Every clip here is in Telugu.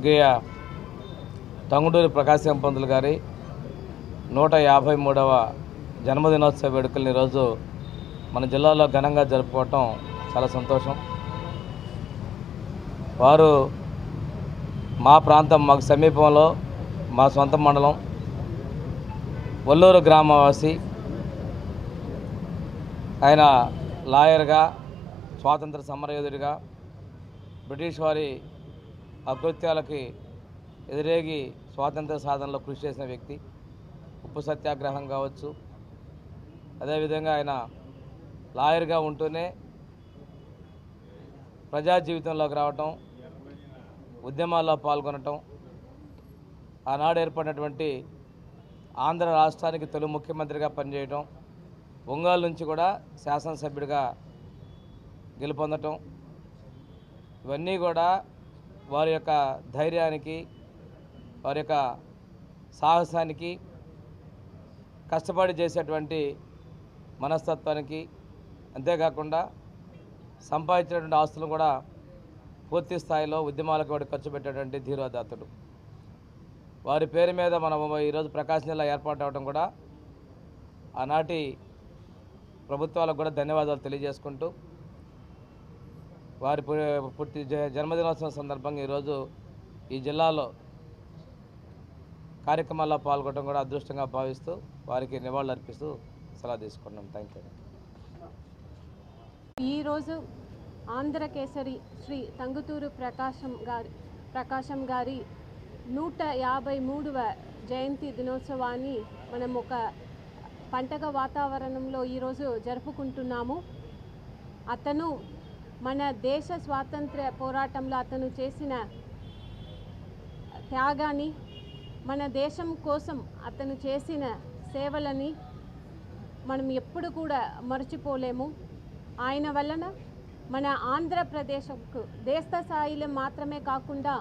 స్వర్గీయ టంగుటూరి ప్రకాశం పంతులు గారి 153వ జన్మదినోత్సవ వేడుకలను ఈరోజు మన జిల్లాలో ఘనంగా జరుపుకోవటం చాలా సంతోషం. వారు మా ప్రాంతం, మాకు సమీపంలో మా సొంత మండలం వల్లూరు గ్రామవాసి. ఆయన లాయర్గా, స్వాతంత్ర సమరయోధుడిగా, బ్రిటిష్ వారి అకృత్యాలకి ఎదురేగి స్వాతంత్ర సాధనలో కృషి చేసిన వ్యక్తి. ఉప్పు సత్యాగ్రహం కావచ్చు, అదేవిధంగా ఆయన లాయర్గా ఉంటూనే ప్రజా జీవితంలోకి రావటం, ఉద్యమాల్లో పాల్గొనటం, ఆనాడు ఏర్పడినటువంటి ఆంధ్ర రాష్ట్రానికి తొలి ముఖ్యమంత్రిగా పనిచేయటం, ఒంగోలు నుంచి కూడా శాసనసభ్యుడిగా గెలుపొందటం, ఇవన్నీ కూడా వారి యొక్క ధైర్యానికి, వారి యొక్క సాహసానికి, కష్టపడి చేసేటువంటి మనస్తత్వానికి, అంతేకాకుండా సంపాదించినటువంటి ఆస్తులను కూడా పూర్తి స్థాయిలో ఉద్యమాలకు వాడు ఖర్చు పెట్టేటువంటి ధీరోదాత్తుడు. వారి పేరు మీద మనం ఈరోజు ప్రకాశం జిల్లా ఏర్పాటు అవడం కూడా ఆనాటి ప్రభుత్వాలకు కూడా ధన్యవాదాలు తెలియజేసుకుంటూ, వారి పుట్టి జన్మదినోత్సవం సందర్భంగా ఈరోజు ఈ జిల్లాలో కార్యక్రమాల్లో పాల్గొనడం కూడా అదృష్టంగా భావిస్తూ వారికి నివాళులు అర్పిస్తూ సలహా తీసుకున్నాం. Thank you. ఈరోజు ఆంధ్ర కేసరి శ్రీ టంగుటూరి ప్రకాశం గారి 153వ జయంతి దినోత్సవాన్ని మనం ఒక పండగ వాతావరణంలో ఈరోజు జరుపుకుంటున్నాము. అతను మన దేశ స్వాతంత్ర్య పోరాటంలో అతను చేసిన త్యాగాన్ని, మన దేశం కోసం అతను చేసిన సేవలని మనం ఎప్పుడు కూడా మర్చిపోలేము. ఆయన వలన మన ఆంధ్రప్రదేశ్కు దేశ స్థాయిలో మాత్రమే కాకుండా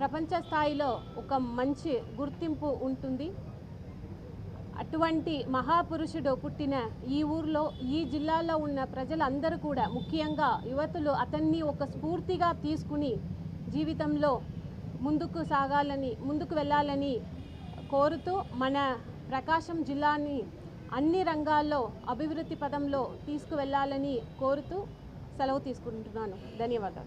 ప్రపంచ స్థాయిలో ఒక మంచి గుర్తింపు ఉంటుంది. అటువంటి మహాపురుషుడు పుట్టిన ఈ ఊర్లో, ఈ జిల్లాలో ఉన్న ప్రజలందరూ కూడా, ముఖ్యంగా యువతులు అతన్ని ఒక స్ఫూర్తిగా తీసుకుని జీవితంలో ముందుకు వెళ్ళాలని కోరుతూ మన ప్రకాశం జిల్లాని అన్ని రంగాల్లో అభివృద్ధి పదంలో తీసుకువెళ్ళాలని కోరుతూ సెలవు తీసుకుంటున్నాను. ధన్యవాదాలు.